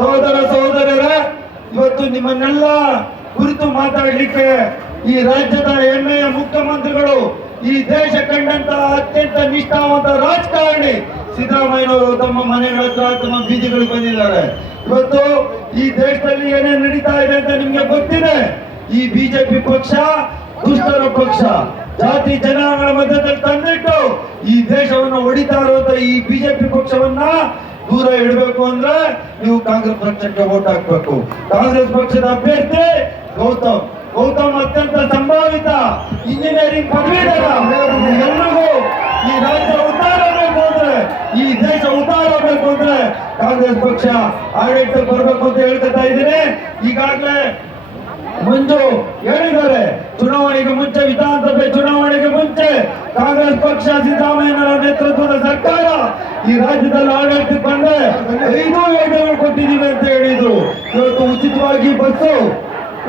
ಸಹೋದರ ಸಹೋದರರ ಇವತ್ತು ನಿಮ್ಮನ್ನೆಲ್ಲ ಕುರಿತು ಮಾತಾಡಲಿಕ್ಕೆ ಈ ರಾಜ್ಯದ ಹೆಮ್ಮೆಯ ಮುಖ್ಯಮಂತ್ರಿಗಳು, ಈ ದೇಶ ಕಂಡಂತಹ ಅತ್ಯಂತ ನಿಷ್ಠಾವಂತ ರಾಜಕಾರಣಿ ಸಿದ್ದರಾಮಯ್ಯ ತಮ್ಮ ಮನೆಗಳ ಹತ್ರ ತಮ್ಮ ಬೀದಿಗಳಿಗೆ ಬಂದಿದ್ದಾರೆ. ಇವತ್ತು ಈ ದೇಶದಲ್ಲಿ ಏನೇ ನಡೀತಾ ಇದೆ ಅಂತ ನಿಮ್ಗೆ ಗೊತ್ತಿದೆ. ಈ ಬಿಜೆಪಿ ಪಕ್ಷ ದುಷ್ಟರ ಪಕ್ಷ. ಜಾತಿ ಜನಾಂಗಗಳ ಮಧ್ಯದಲ್ಲಿ ತಂದಿಟ್ಟು ಈ ದೇಶವನ್ನು ಹೊಡಿತಾ ಇರುವಂತ ಈ ಬಿಜೆಪಿ ಪಕ್ಷವನ್ನ ದೂರ ಇಡಬೇಕು ಅಂದ್ರೆ ನೀವು ಕಾಂಗ್ರೆಸ್ ಪಕ್ಷಕ್ಕೆ ಓಟ್ ಹಾಕ್ಬೇಕು. ಕಾಂಗ್ರೆಸ್ ಪಕ್ಷದ ಅಭ್ಯರ್ಥಿ ಗೌತಮ್. ಗೌತಮ್ ಅತ್ಯಂತ ಸಂಭಾವಿತ ಇಂಜಿನಿಯರಿಂಗ್ ಪದವೀಧರ. ಎಲ್ಲರಿಗೂ ಈ ರಾಜ್ಯ ಉದ್ಧಾರ ಬೇಕು ಅಂದ್ರೆ, ಈ ದೇಶ ಉದ್ಧಾರ ಬೇಕು ಅಂದ್ರೆ ಕಾಂಗ್ರೆಸ್ ಪಕ್ಷ ಆಡಳಿತ ಬರಬೇಕು ಅಂತ ಹೇಳ್ಕೊತಾ ಇದ್ದೀನಿ. ಈಗಾಗಲೇ ಮಂಜು ಹೇಳಿದ್ದಾರೆ. ಚುನಾವಣೆಗೆ ಮುಂಚೆ ವಿಧಾನಸಭೆ ಚುನಾವಣೆಗೆ ಮುಂಚೆ ಕಾಂಗ್ರೆಸ್ ಪಕ್ಷ ಸಿದ್ದರಾಮಯ್ಯನವರ ನೇತೃತ್ವದ ಸರ್ಕಾರ ಈ ರಾಜ್ಯದಲ್ಲಿ ಆಡಳಿತ ಬಂದ್ರೆ ಐದು ಯೋಜನೆಗಳು ಕೊಟ್ಟಿದ್ದೀವಿ ಅಂತ ಹೇಳಿದ್ರು. ಇವತ್ತು ಉಚಿತವಾಗಿ ಬಸ್ಸು,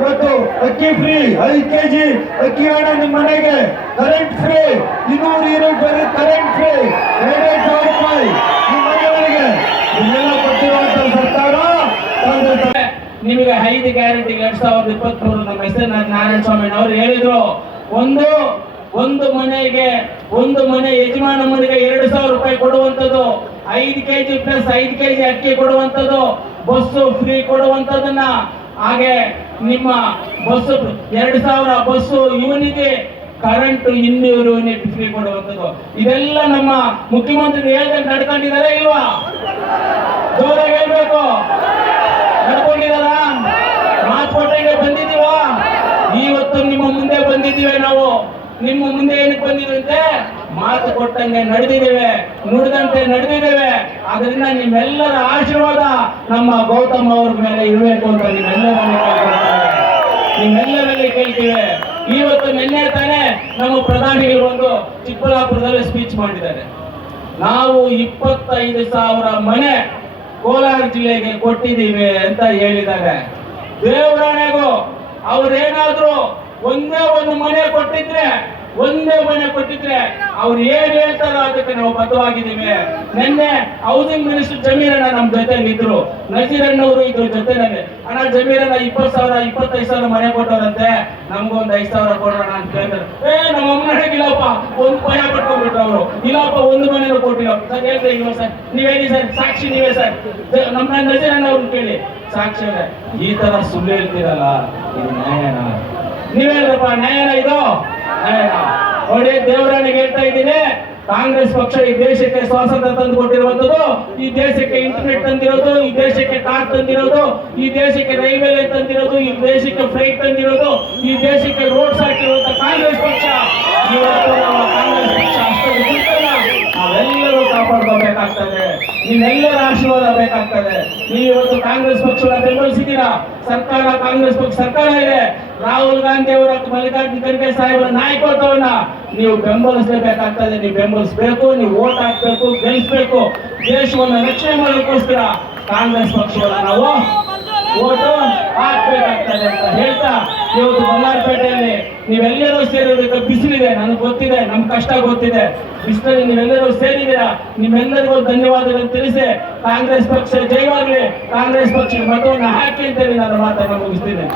ಇವತ್ತು ಅಕ್ಕಿ ಫ್ರೀ ಐದು ಕೆಜಿ ಅಕ್ಕಿ ಹಣ ನಿಮ್ಮ ಮನೆಗೆ. ಕರೆಂಟ್ ಫ್ರೀ ಇನ್ನೂರು ಯೂನಿಟ್ ಕರೆಂಟ್ ಫ್ರೀ ಎರಡೆರಡು ಸಾವಿರ ರೂಪಾಯಿ ನಿಮ್ಮ ಮನೆಯವರಿಗೆ. ಇದೆಲ್ಲ ಕಾಂಗ್ರೆಸ್ ನಿಮಗೆ ಐದು ಗ್ಯಾರಂಟಿ ಎರಡ್ ಸಾವಿರದ ಇಪ್ಪತ್ಮೂರು ನಮ್ಮ ಹೆಸರು ನಾರಾಯಣ ಸ್ವಾಮಿ ಅವರು ಹೇಳಿದ್ರು. ಒಂದು ಒಂದು ಮನೆಗೆ, ಒಂದು ಮನೆ ಯಜಮಾನ ಮನೆಗೆ ಎರಡು ಸಾವಿರ ರೂಪಾಯಿ ಕೊಡುವಂಥದ್ದು. ಐದು ಕೆಜಿ ಪ್ಲಸ್ ಐದು ಕೆಜಿ ಅಕ್ಕಿ ಕೊಡುವಂಥದ್ದು. ಬಸ್ಸು ಫ್ರೀ ಕೊಡುವಂಥದ್ದನ್ನ. ಹಾಗೆ ನಿಮ್ಮ ಬಸ್ಸು, ಎರಡು ಸಾವಿರ ಬಸ್ಸು, ಇವನಿಗೆ ಕರೆಂಟ್ ಇನ್ನೂರು ಯೂನಿಟ್ ಫ್ರೀ ಕೊಡುವಂಥದ್ದು. ಇದೆಲ್ಲ ನಮ್ಮ ಮುಖ್ಯಮಂತ್ರಿ ಹೇಳ್ದಂಗೆ ನಡ್ಕೊಂಡಿದ್ದಾರೆ ಇಲ್ವಾ? ಜೋರಾಗಿ ಹೇಳ್ಬೇಕು. ನಡ್ಕೊಂಡಿದಾರ ಮಾತು ಕೊಟ್ಟಂಗೆ ಬಂದಿದೀವ ಇವತ್ತು ನಿಮ್ಮ ಮುಂದೆ ಬಂದಿದ್ದೀವಿ ನಾವು. ನಿಮ್ಮ ಮುಂದೆ ಏನಕ್ಕೆ ಬಂದಿದಂತೆ ಮಾತು ಕೊಟ್ಟಂಗೆ ನಡೆದಿದ್ದೇವೆ. ನುಡಿದಂತೆ ನಡೆದಿದ್ದೇವೆ. ಅದರಿಂದ ನಿಮ್ಮೆಲ್ಲರ ಆಶೀರ್ವಾದ ನಮ್ಮ ಗೌತಮ್ ಅವ್ರ ಮೇಲೆ ಇರಬೇಕು ಅಂತ ನಿಮ್ಮೆಲ್ಲರಲ್ಲಿ ನಿಮ್ಮೆಲ್ಲ ನಿಮ್ಮೆಲ್ಲರಲ್ಲಿ ಕೇಳ್ತೀವಿ. ಇವತ್ತು ನಿನ್ನೆ ತಾನೇ ನಮ್ಮ ಪ್ರಧಾನಿಗಳು ಒಂದು ಚಿಕ್ಕಬಳ್ಳಾಪುರದಲ್ಲಿ ಸ್ಪೀಚ್ ಮಾಡಿದ್ದಾರೆ. ನಾವು ಇಪ್ಪತ್ತೈದು ಸಾವಿರ ಮನೆ ಕೋಲಾರ ಜಿಲ್ಲೆಗೆ ಕೊಟ್ಟಿದ್ದೀವಿ ಅಂತ ಹೇಳಿದ್ದಾರೆ. ದೇವರಾಣೆಗೂ ಅವ್ರೇನಾದ್ರೂ ಒಂದೇ ಒಂದು ಮನೆ ಕೊಟ್ಟಿದ್ರೆ, ಒಂದೇ ಮನೆ ಕೊಟ್ಟಿದ್ರೆ ಅವ್ರು ಏನ್ ಹೇಳ್ತಾರೋ ಅದಕ್ಕೆ ನಾವು ಬದ್ಧವಾಗಿದ್ದೀವಿ. ನಿನ್ನೆ ಹೌಸಿಂಗ್ ಮಿನಿಸ್ಟರ್ ಜಮೀರಣ್ಣ ನಮ್ ಜೊತೆ ಇದ್ರು. ನಜೀರಣ್ಣವರು ಇದ್ರ ಜೊತೆನಲ್ಲಿ ಅಣ್ಣ ಜಮೀರಣ್ಣ ಇಪ್ಪತ್ ಸಾವಿರ, ಇಪ್ಪತ್ತೈದು ಸಾವಿರ ಮನೆ ಕೊಟ್ಟವ್ರಂತೆ. ನಮ್ಗೊಂದು ಐದು ಸಾವಿರ ಕೊಡೋಣ ಅಂತ ಹೇಳ್ತಾರೆ ಏ, ನಮ್ಮ ಅಮ್ಮನ ಹೇಳಿಲ್ಲಪ್ಪ ಒಂದ್ ಭಯ ಪಟ್ಕೊಂಡ್ಬಿಟ್ರು ಅವರು. ಇಲ್ಲಪ್ಪ ಒಂದು ಮನೇನು ಕೊಟ್ಟಿಲ್ಲ. ಸರ್ ಹೇಳ್ತಾರೆ ಇಲ್ವ ಸರ್. ನೀವೇನಿ ಸರ್? ಸಾಕ್ಷಿ ನೀವೇ ಸರ್. ನಮ್ಮ ನಜೀರಣ್ಣ ಅವ್ರನ್ನ ಕೇಳಿ. ಸಾಕ್ಷಿ ಅಂದ್ರೆ ಈ ತರ ಸುಳ್ಳು ಹೇಳ್ತೀರಲ್ಲ ಇದು ನ್ಯಾಯನ? ನೀವ್ ಹೇಳಪ್ಪ ನ್ಯಾಯನ ಇದು? ನ್ಯಾಯನ? ನೋಡಿ ದೇವರಾಣಿಗೆ ಹೇಳ್ತಾ ಇದ್ದೀನಿ. ಕಾಂಗ್ರೆಸ್ ಪಕ್ಷ ಈ ದೇಶಕ್ಕೆ ಸ್ವಾತಂತ್ರ್ಯ ತಂದು ಕೊಟ್ಟಿರುವಂತದ್ದು ಈ ದೇಶಕ್ಕೆ ಇಂಟರ್ನೆಟ್ ತಂದಿರೋದು, ಈ ದೇಶಕ್ಕೆ ಕಾರ್ ತಂದಿರೋದು, ಈ ದೇಶಕ್ಕೆ ರೈಲ್ವೆ ತಂದಿರೋದು, ಈ ದೇಶಕ್ಕೆ ಫ್ಲೈಟ್ ತಂದಿರೋದು, ಈ ದೇಶಕ್ಕೆ ರೋಡ್ಸ್ ಹಾಕಿರುವಂತ ಕಾಂಗ್ರೆಸ್ ಪಕ್ಷ. ಇವತ್ತು ಕಾಂಗ್ರೆಸ್ ಪಕ್ಷ ಕಾಪಾಡ್ಕೋಬೇಕಾಗ್ತದೆ ನೀವೆಲ್ಲರ ಆಶೀರ್ವಾದ ಬೇಕಾಗ್ತದೆ. ನೀವು ಇವತ್ತು ಕಾಂಗ್ರೆಸ್ ಪಕ್ಷವನ್ನ ಬೆಂಬಲಿಸಿದ್ದೀರಾ? ಸರ್ಕಾರ ಕಾಂಗ್ರೆಸ್ ಪಕ್ಷ ಸರ್ಕಾರ ಇದೆ. ರಾಹುಲ್ ಗಾಂಧಿ ಅವರ ಮಲ್ಲಿಕಾರ್ಜುನ ಖರ್ಗೆ ಸಾಹೇಬರ ನಾಯಕತ್ವವನ್ನ ನೀವು ಬೆಂಬಲಿಸಲೇಬೇಕಾಗ್ತದೆ. ನೀವು ಬೆಂಬಲಿಸಬೇಕು, ನೀವು ಓಟ್ ಹಾಕ್ಬೇಕು ಗೆಲ್ಲಿಸ್ಬೇಕು ದೇಶವನ್ನು ರಕ್ಷಣೆ ಮಾಡೋಕ್ಕೋಸ್ಕರ ಕಾಂಗ್ರೆಸ್ ಪಕ್ಷವನ್ನ ನಾವು ಓಟು ಹಾಕ್ಬೇಕಾಗ್ತದೆ ಅಂತ ಹೇಳ್ತಾ ಇವತ್ತು ಬಂಗಾರಪೇಟೆಯಲ್ಲಿ ನೀವೆಲ್ಲರೂ ಸೇರಿರೋದಕ್ಕೆ ಬಿಸಿಲಿದೆ ನನಗೆ ಗೊತ್ತಿದೆ ನಮ್ ಕಷ್ಟ ಗೊತ್ತಿದೆ. ಬಿಸಿಲಲ್ಲಿ ನೀವೆಲ್ಲರೂ ಸೇರಿದ್ದೀರಾ? ನಿಮ್ಮೆಲ್ಲರಿಗೂ ಧನ್ಯವಾದಗಳನ್ನು ತಿಳಿಸಿ. ಕಾಂಗ್ರೆಸ್ ಪಕ್ಷ ಜಯವಾಗಲಿ ಕಾಂಗ್ರೆಸ್ ಪಕ್ಷ ಮತವನ್ನು ಹಾಕಿ ಅಂತೇಳಿ ನಾನು ಮಾತನ್ನು ಮುಗಿಸ್ತೀನಿ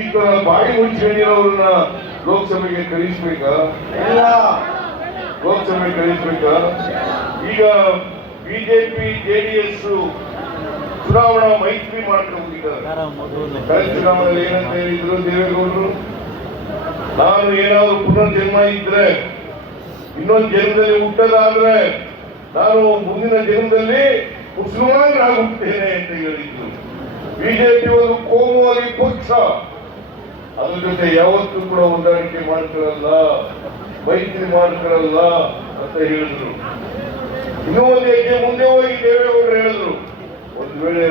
ಈಗ ಬಾಯಿ ಮುಚ್ಚಿರೋರನ್ನ ಲೋಕಸಭೆಗೆ ಕಳಿಸ್ಬೇಕಾ? ಲೋಕಸಭೆಗೆ ಕಳಿಸ್ಬೇಕಾ? ಈಗ ಬಿಜೆಪಿ ಜೆಡಿಎಸ್ ಚುನಾವಣಾ ಮೈತ್ರಿ ಮಾಡ್ಕೊಂಡು ಕಳೆದ ಚುನಾವಣೆಯಲ್ಲಿ ಏನಂತ ಹೇಳಿದ್ರು ದೇವೇಗೌಡರು, ನಾನು ಏನಾದ್ರು ಪುನರ್ಜನ್ಮ ಇದ್ರೆ, ಇನ್ನೊಂದು ಜನ್ಮದಲ್ಲಿ ಹುಟ್ಟದಾದ್ರೆ ನಾನು ಮುಂದಿನ ಜನ್ಮದಲ್ಲಿ ಮುಸಲ್ಮಾನರಾಗಿ ಹುಟ್ಟುತ್ತೇನೆ ಅಂತ ಹೇಳಿದ್ರು. ಬಿಜೆಪಿ ಒಂದು ಕೋಮುವಾದಿ ಪಕ್ಷ. ಅದ್ರ ಜೊತೆ ಯಾವತ್ತೂ ಕೂಡ ಹೊಂದಾಣಿಕೆ ಮಾಡ್ತಿರಲ್ಲ, ಮೈತ್ರಿ ಮಾಡ್ಕೊಳ್ಳಲ್ಲ ಅಂತ ಹೇಳಿದ್ರು. ಇನ್ನೂ ಒಂದು ಹೆಜ್ಜೆ ಮುಂದೆ ಹೋಗಿ ದೇವೇಗೌಡರು ಹೇಳಿದ್ರು ಒಂದು ವೇಳೆ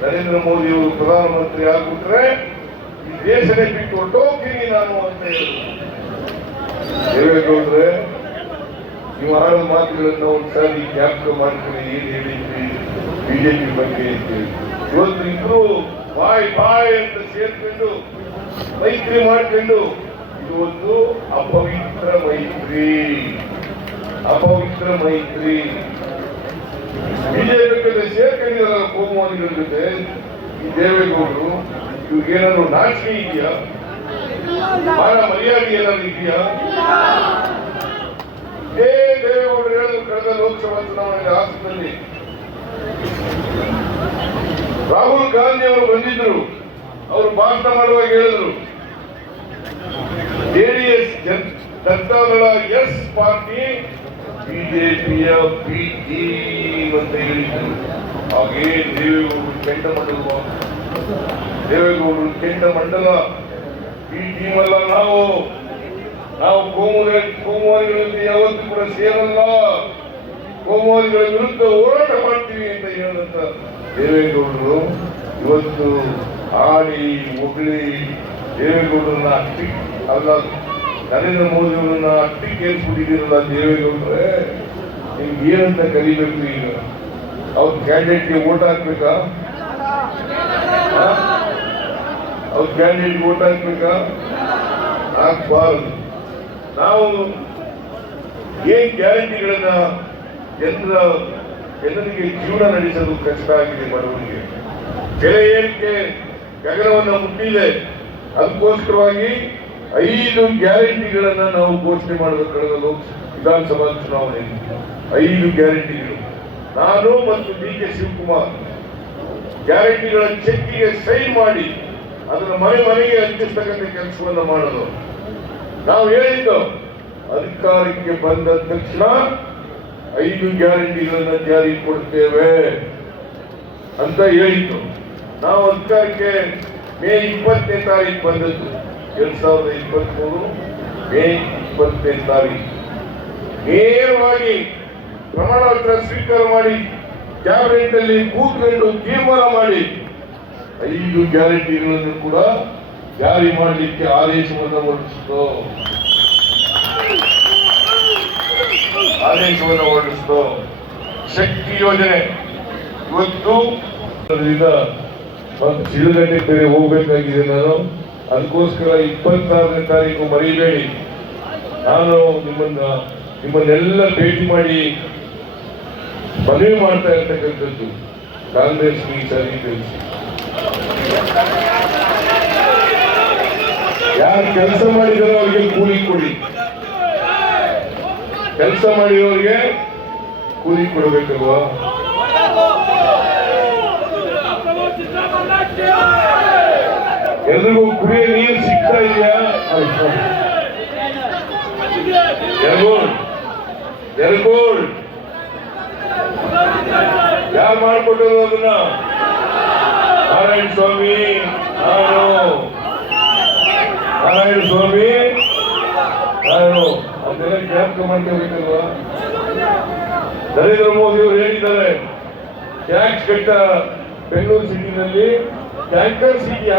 ನರೇಂದ್ರ ಮೋದಿಯವರು ಪ್ರಧಾನಮಂತ್ರಿ ಆಗ್ಬಿಟ್ರೆ ಈ ದೇಶನೇ ಬಿಟ್ಟು ಹೊಟ್ಟೋಗ್ತೀನಿ ನಾನು ಅಂತ ಹೇಳಿದ್ರು ನೀವು ಆಡೋ ಮಾತುಗಳನ್ನ ಒಂದ್ಸಾರಿ ಜ್ಞಾಪಕ ಮಾಡ್ತೀನಿ ಏನ್ ಹೇಳಿದ್ರಿ ಬಿಜೆಪಿ ಬಗ್ಗೆ ಅಂತ ಹೇಳಿ. ಇವತ್ತು ಇಬ್ರು ಬಾಯ್ ಬಾಯ್ ಅಂತ ಸೇರ್ಕೊಂಡು ಮೈತ್ರಿ ಮಾಡ್ಕೊಂಡು ಇದು ಒಂದು ಅಪವಿತ್ರ ಮೈತ್ರಿ. ಅಪವಿತ್ರ ಮೈತ್ರಿ. ಬಿಜೆಪಿ ಜೊತೆ ಸೇರ್ಕೊಂಡಿದ್ದಾರಲ್ಲ ಕೋಮುವಾದಿಗಳ ಜೊತೆ ಈ ದೇವೇಗೌಡರು ಇವ್ರಿಗೇನಾದ್ರು ನಾಚಿಕೆ ಇದೆಯಾ? ಬಹಳ ಮರ್ಯಾದೆ ಏನಾದ್ರು ಇದೆಯಾ ಇದೇ ದೇವೇಗೌಡರು ಹೇಳಿದ್ರು ಕಳೆದ ಲೋಕಸಭಾ ಚುನಾವಣೆ ಹಾಸನದಲ್ಲಿ. ರಾಹುಲ್ ಗಾಂಧಿ ಅವರು ಬಂದಿದ್ರು. ಅವರು ಭಾಷಣ ಮಾಡುವಾಗ ಹೇಳಿದ್ರು. ಜೆಡಿಎಸ್ ಜನತಾದಳ ಎಸ್ ಪಾರ್ಟಿ ಬಿಜೆಪಿಯ ಪ್ರೀತಿ ಅಂತ ಹೇಳಿದ್ರು. ಹಾಗೇ ದೇವೇಗೌಡರು ಕೆಂಡ ಮಂಡಲ ದೇವೇಗೌಡರು ಕೆಂಡ ಮಂಡಲ ಈ ಟೀಮಲ್ಲ ನಾವು. ನಾವು ಕೋಮುಗಳ ಕೋಮುವಾದಿಗಳಲ್ಲಿ ಯಾವತ್ತೂ ಕೂಡ ಸೇರಲ್ಲ. ಕೋಮುವಾದಿಗಳ ವಿರುದ್ಧ ಹೋರಾಟ ಮಾಡ್ತೀವಿ ಅಂತ ಹೇಳಿದಂತ ದೇವೇಗೌಡರು ಇವತ್ತು ಆಡಿ, ಹೊಗಳಿ ದೇವೇಗೌಡರನ್ನ ಅಲ್ಲ ನರೇಂದ್ರ ಮೋದಿ ಅವರನ್ನ ಅಟ್ಟಿಗೆ ಏರ್ಸ್ಬಿಟ್ಟಿದ್ದೀರಲ್ಲ ದೇವೇಗೌಡ್ರೆ, ನಿಮ್ಗೆ ಏನಂತ ಕರಿಬೇಕು ಈಗ? ಅವ್ರ ಕ್ಯಾಂಡಿಡೇಟ್ಗೆ ಓಟ್ ಹಾಕ್ಬೇಕಾ? ಅವ್ರ ಕ್ಯಾಂಡಿಡೇಟ್ ಓಟ್ ಹಾಕ್ಬೇಕಾ? ಹಾಕ್ಬಾರದು. ನಾವು ಏನ್ ಗ್ಯಾರಂಟಿಗಳನ್ನ ಜನರ, ಜನರಿಗೆ ಜೀವನ ನಡೆಸಲು ಕಷ್ಟ ಆಗಿದೆ ಬಡವರಿಗೆ. ಬೆಲೆ ಏರಿಕೆ, ಗಗನವನ್ನು ಮುಟ್ಟಿದೆ. ಅದಕ್ಕೋಸ್ಕರವಾಗಿ ಐದು ಗ್ಯಾರಂಟಿಗಳನ್ನ ನಾವು ಘೋಷಣೆ ಮಾಡಬೇಕು ಕಳೆದ ವಿಧಾನಸಭಾ ಚುನಾವಣೆ ಐದು ಗ್ಯಾರಂಟಿಗಳು. ನಾನು ಮತ್ತು ಡಿ ಕೆ ಶಿವಕುಮಾರ್ ಗ್ಯಾರಂಟಿಗಳ ಚೆಕ್ಕಿಗೆ ಸೈನ್ ಮಾಡಿ ಅದನ್ನು ಮನೆ ಮನೆಗೆ ಹಂಚಿಸ್ತಕ್ಕಂಥ ಕೆಲಸವನ್ನು ಮಾಡಲು ನಾವು ಹೇಳಿದ್ದು, ಅಧಿಕಾರಕ್ಕೆ ಬಂದ ತಕ್ಷಣ ಐದು ಗ್ಯಾರಂಟಿಗಳನ್ನು ಜಾರಿ ಕೊಡ್ತೇವೆ ಅಂತ ಹೇಳಿದ್ದು. ನಾವು ಅಧಿಕಾರಕ್ಕೆ ಮೇ ಇಪ್ಪತ್ತನೇ ತಾರೀಕು ಬಂದದ್ದು. ಎರಡ್ ಸಾವಿರದ ಇಪ್ಪತ್ಮೂರು ಮೇ ಇಪ್ಪತ್ತನೇ ತಾರೀಕು ನೇರವಾಗಿ ಪ್ರಮಾಣ ಪತ್ರ ಸ್ವೀಕಾರ ಮಾಡಿ ಕ್ಯಾಬಿನೆಟ್ ಅಲ್ಲಿ ಕೂತ್ಕೊಂಡು ತೀರ್ಮಾನ ಮಾಡಿ, ಐದು ಗ್ಯಾರಂಟಿಗಳನ್ನು ಕೂಡ ಜಾರಿ ಮಾಡಲಿಕ್ಕೆ ಆದೇಶವನ್ನು ಹೊರಡಿಸಿತು. ಆದೇಶವನ್ನು ಹೊರಡಿಸಿತು. ಶಕ್ತಿ ಯೋಜನೆ. ಇವತ್ತು ಬೇರೆ ಹೋಗ್ಬೇಕಾಗಿದೆ ನಾನು. ಅದಕ್ಕೋಸ್ಕರ ಇಪ್ಪತ್ತಾರನೇ ತಾರೀಕು ಮರೀಬೇಡಿ. ನಾನು ನಿಮ್ಮನ್ನ ನಿಮ್ಮನ್ನೆಲ್ಲ ಭೇಟಿ ಮಾಡಿ ಮನವಿ ಮಾಡ್ತಾ ಇರ್ತಕ್ಕಂಥದ್ದು. ಕಾಂಗ್ರೆಸ್ ಈ ತಿಳಿಸಿ. ಯಾರು ಕೆಲಸ ಮಾಡಿದಾರೋ ಅವ್ರಿಗೆ ಕೂಲಿ ಕೊಡಿ. ಕೆಲಸ ಮಾಡಿರೋರಿಗೆ ಕೂಲಿ ಕೊಡಬೇಕಲ್ವಾ? ಎಲ್ರಿಗೂ ಕುಡಿಯ ನೀರು ಸಿಗ್ತಾ ಇದೆಯಾ? ಯಾರು ಮಾಡ್ಕೊಟ್ಟರು ಅದನ್ನ? ನಾರಾಯಣ ಸ್ವಾಮಿ ನಾನು. ನಾರಾಯಣ ಸ್ವಾಮಿ ನಾನು. ಅದನ್ನೆಲ್ಲ ಜ್ಞಾಪಕ ಮಾಡ್ಕೋಬೇಕಲ್ವಾ? ನರೇಂದ್ರ ಮೋದಿ ಅವರು ಹೇಳಿದ್ದಾರೆ ಟ್ಯಾಕ್ಸ್ ಕಟ್ಟ ಬೆಂಗಳೂರು ಸಿಟಿನಲ್ಲಿ ಟ್ಯಾಂಕರ್ ಸಿಟಿ